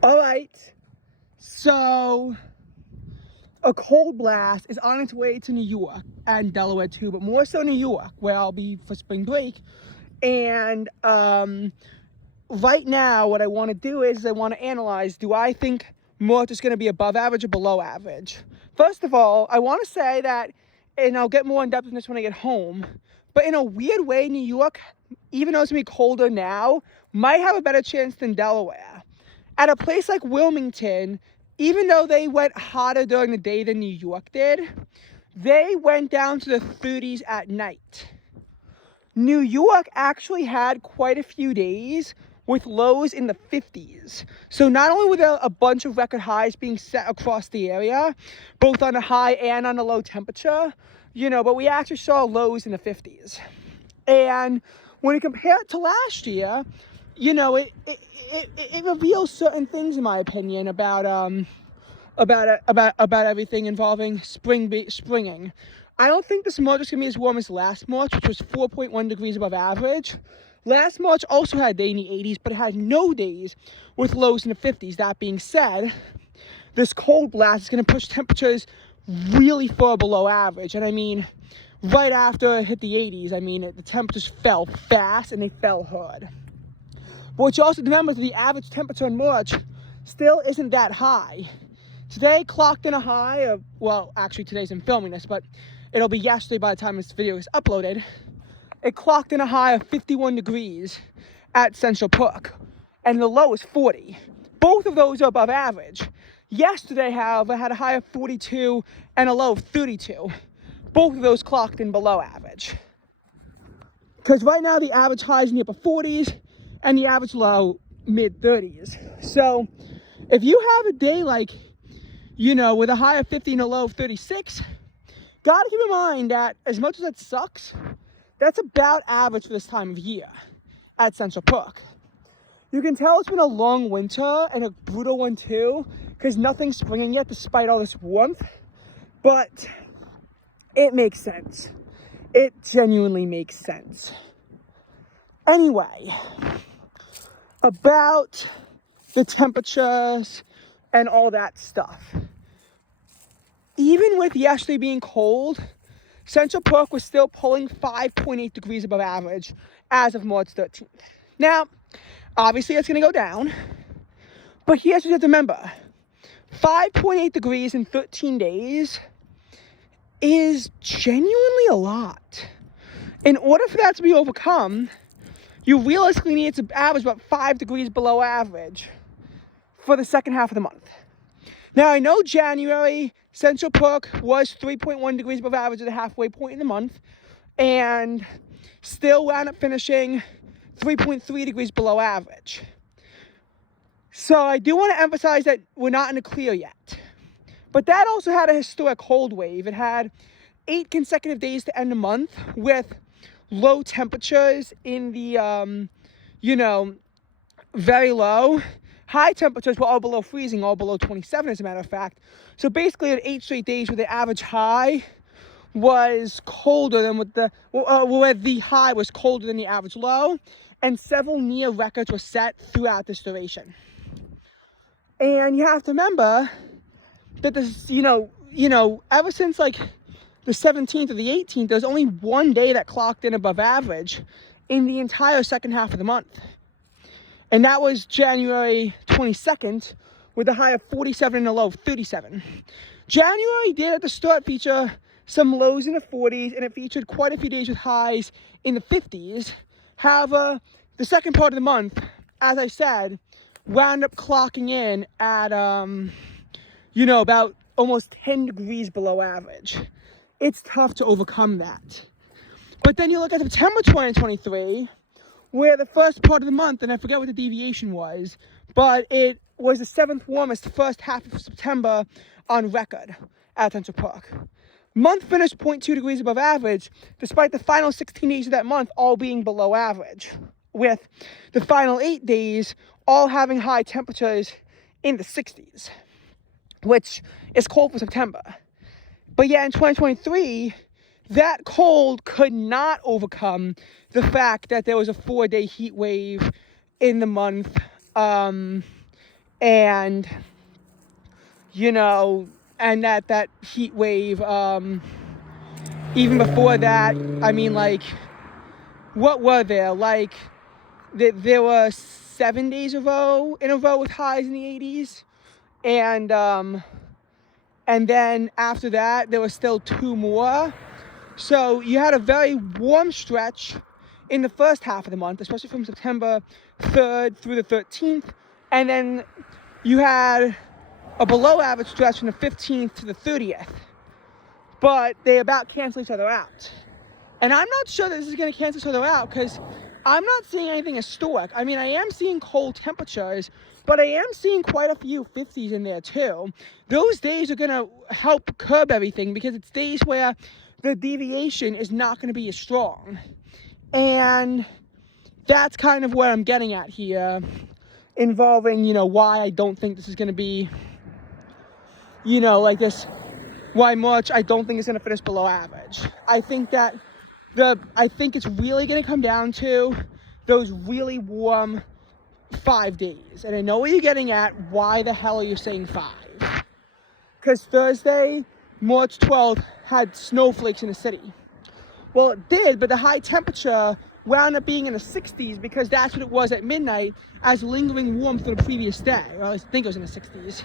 All right, so a cold blast is on its way to New York and Delaware too, but more so New York, where I'll be for spring break. And right now, what I want to do is I want to analyze, do I think March is going to be above average or below average? First of all, I want to say that, and I'll get more in depth in this when I get home, but in a weird way, New York, even though it's going to be colder now, might have a better chance than Delaware. At a place like Wilmington, even though they went hotter during the day than New York did, they went down to the 30s at night. New York actually had quite a few days with lows in the 50s. So not only were there a bunch of record highs being set across the area, both on the high and on the low temperature, but we actually saw lows in the 50s. And when you compare it to last year, it reveals certain things, in my opinion, about everything involving springing. I don't think this March is going to be as warm as last March, which was 4.1 degrees above average. Last March also had a day in the 80s, but it had no days with lows in the 50s. That being said, this cold blast is going to push temperatures really far below average. And I mean, right after it hit the 80s, the temperatures fell fast and they fell hard. But what you also remember is the average temperature in March still isn't that high. Today clocked in a high of, well, actually today's I'm filming this, but it'll be yesterday by the time this video is uploaded. It clocked in a high of 51 degrees at Central Park, and the low is 40. Both of those are above average. Yesterday, however, had a high of 42 and a low of 32. Both of those clocked in below average. Because right now the average high is in the upper 40s and the average low mid 30s. So if you have a day like, with a high of 50 and a low of 36, gotta keep in mind that as much as that sucks, that's about average for this time of year at Central Park. You can tell it's been a long winter and a brutal one too, because nothing's springing yet despite all this warmth, but it makes sense. It genuinely makes sense. Anyway, about the temperatures and all that stuff. Even with yesterday being cold, Central Park was still pulling 5.8 degrees above average as of March 13th. Now, obviously it's going to go down, but here's what you have to remember. 5.8 degrees in 13 days is genuinely a lot. In order for that to be overcome, you realistically need to average about 5 degrees below average for the second half of the month. Now, I know January, Central Park was 3.1 degrees above average at the halfway point in the month, and still wound up finishing 3.3 degrees below average. So I do want to emphasize that we're not in the clear yet. But that also had a historic cold wave. It had 8 consecutive days to end the month with low temperatures in the, very low. High temperatures were all below freezing, all below 27 as a matter of fact. So basically at 8 straight days where the average high was colder than where the high was colder than the average low, and several near records were set throughout this duration. And you have to remember that this, ever since like the 17th or the 18th, there's only one day that clocked in above average in the entire second half of the month. And that was January 22nd with a high of 47 and a low of 37. January did at the start feature some lows in the 40s, and it featured quite a few days with highs in the 50s. However, the second part of the month, as I said, wound up clocking in at, about almost 10 degrees below average. It's tough to overcome that. But then you look at September 2023, where the first part of the month, and I forget what the deviation was, but it was the 7th warmest first half of September on record at Central Park. Month finished 0.2 degrees above average, despite the final 16 days of that month all being below average, with the final 8 days all having high temperatures in the 60s, which is cold for September. But yeah, in 2023, that cold could not overcome the fact that there was a 4-day heat wave in the month and and that heat wave, even before that, I mean, like, what were there? Like, there were 7 days in a row with highs in the 80s, and then after that, there were still 2 more. So you had a very warm stretch in the first half of the month, especially from September 3rd through the 13th, and then you had a below average stretch from the 15th to the 30th. But they about cancel each other out. And I'm not sure that this is going to cancel each other out, because I'm not seeing anything historic. I mean, I am seeing cold temperatures, but I am seeing quite a few 50s in there too. Those days are going to help curb everything, because it's days where the deviation is not going to be as strong. And that's kind of what I'm getting at here, involving, why I don't think this is going to be, like this, why March I don't think is going to finish below average. I think it's really going to come down to those really warm 5 days. And I know what you're getting at. Why the hell are you saying 5? Because Thursday, March 12th, had snowflakes in the city. Well, it did, but the high temperature wound up being in the 60s, because that's what it was at midnight, as lingering warmth for the previous day. Well, I think it was in the 60s,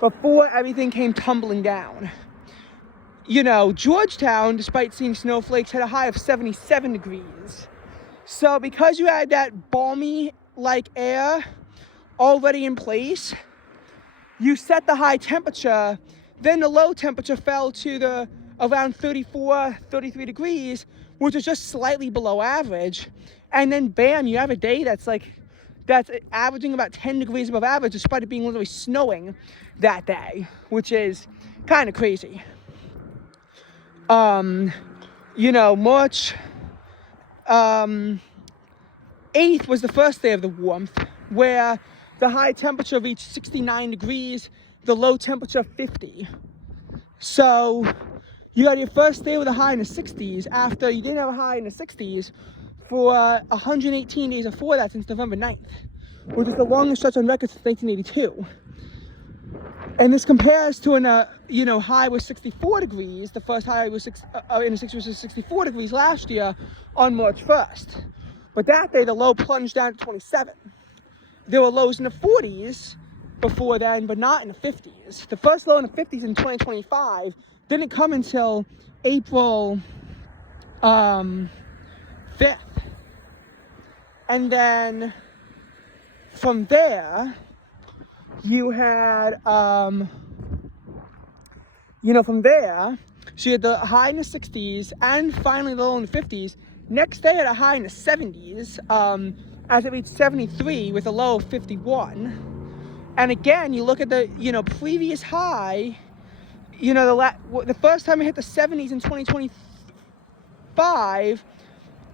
before everything came tumbling down. Georgetown, despite seeing snowflakes, had a high of 77 degrees. So because you had that balmy-like air already in place, you set the high temperature, then the low temperature fell to around 34, 33 degrees, which is just slightly below average. And then bam, you have a day that's averaging about 10 degrees above average, despite it being literally snowing that day, which is kind of crazy. March 8th was the first day of the warmth, where the high temperature reached 69 degrees, the low temperature 50. So you had your first day with a high in the 60s after you didn't have a high in the 60s for 118 days before that, since November 9th, which is the longest stretch on record since 1982. And this compares to high was 64 degrees. The first high was in the 60s was 64 degrees last year on March 1st. But that day, the low plunged down to 27. There were lows in the 40s before then, but not in the 50s. The first low in the 50s in 2025 didn't come until April 5th. And then from there, you had, from there, so you had the high in the 60s and finally the low in the 50s. Next day had a high in the 70s, as it reached 73 with a low of 51. And again, you look at the, previous high, the first time it hit the 70s in 2025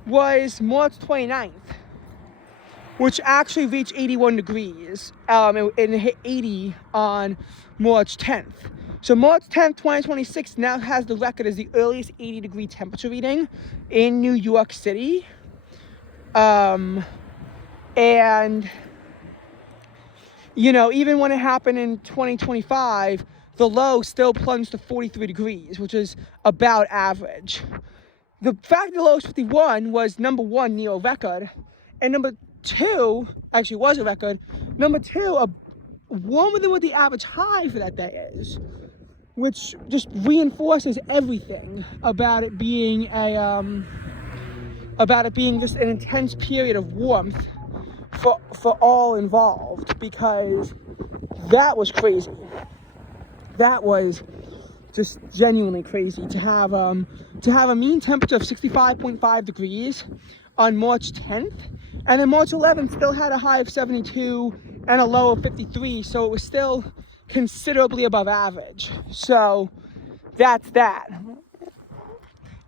was March 29th, which actually reached 81 degrees, and it hit 80 on March 10th. So March 10th, 2026 now has the record as the earliest 80-degree temperature reading in New York City. And, even when it happened in 2025, the low still plunged to 43 degrees, which is about average. The fact the low was 51 was, number one, near a record, and number two, actually was a record, number two, warmer than what the average high for that day is, which just reinforces everything about it being just an intense period of warmth for all involved, because that was crazy. That was just genuinely crazy to have a mean temperature of 65.5 degrees on March 10th, and then March 11th still had a high of 72 and a low of 53, so it was still considerably above average. So that's that.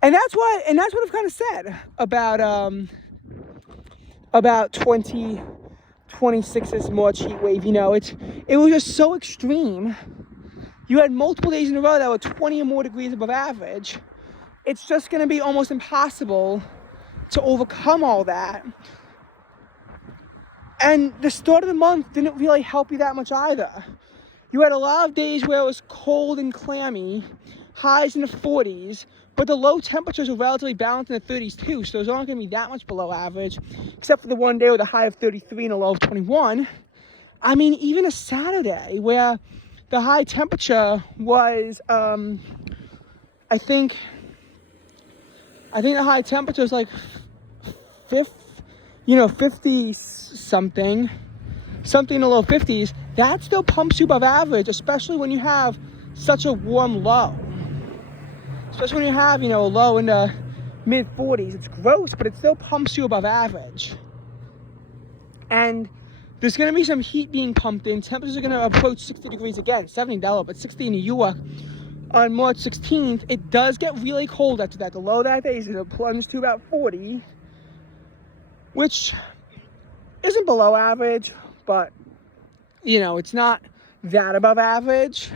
And that's what I've kind of said about 2026's March heat wave. It was just so extreme. You had multiple days in a row that were 20 or more degrees above average. It's just going to be almost impossible to overcome all that. And the start of the month didn't really help you that much either. You had a lot of days where it was cold and clammy, highs in the 40s, but the low temperatures were relatively balanced in the 30s too, so those aren't going to be that much below average, except for the one day with a high of 33 and a low of 21. I mean, even a Saturday where the high temperature was, I think the high temperature was like 50 something in the low 50s. That still pumps you above average, especially when you have such a warm low. Especially when you have, a low in the mid 40s. It's gross, but it still pumps you above average. And there's going to be some heat being pumped in. Temperatures are going to approach 60 degrees again, 70 in Delaware, but 60 in New York on March 16th. It does get really cold after that. The low that day is going to plunge to about 40, which isn't below average, but, it's not that above average.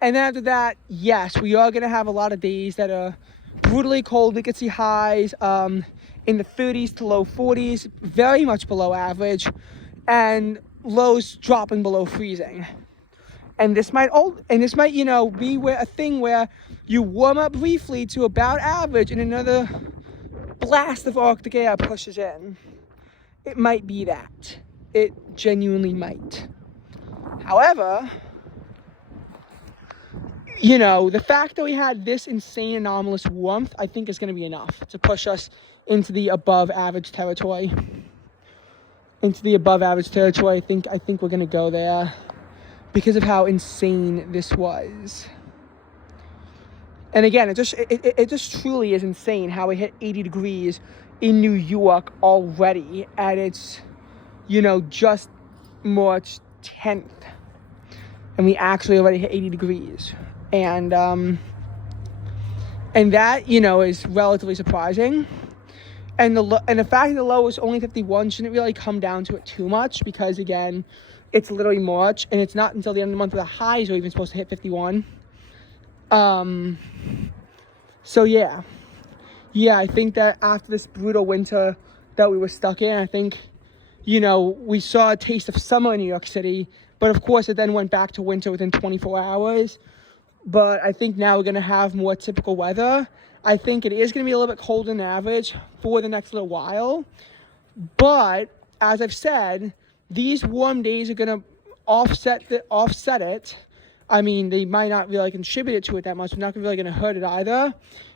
And then after that, yes, we are going to have a lot of days that are brutally cold. We could see highs in the 30s to low 40s, very much below average, and lows dropping below freezing. And this might, be a thing where you warm up briefly to about average and another blast of Arctic air pushes in. It might be that. It genuinely might. However, the fact that we had this insane anomalous warmth, I think is going to be enough to push us into the above average territory. I think we're going to go there because of how insane this was. And again, it just truly is insane how it hit 80 degrees in New York already at its, just March 10th. And we actually already hit 80 degrees. And that, is relatively surprising. And the fact that the low was only 51 shouldn't really come down to it too much, because again, it's literally March, and it's not until the end of the month that the highs are even supposed to hit 51. So yeah, I think that after this brutal winter that we were stuck in, I think, we saw a taste of summer in New York City, but of course it then went back to winter within 24 hours. But I think now we're going to have more typical weather. I think it is going to be a little bit colder than average for the next little while. But as I've said, these warm days are going to offset it. I mean, they might not really contribute to it that much. They're not really going to hurt it either.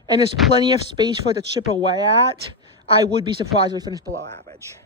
And there's plenty of space for it to chip away at. I would be surprised if we finish below average.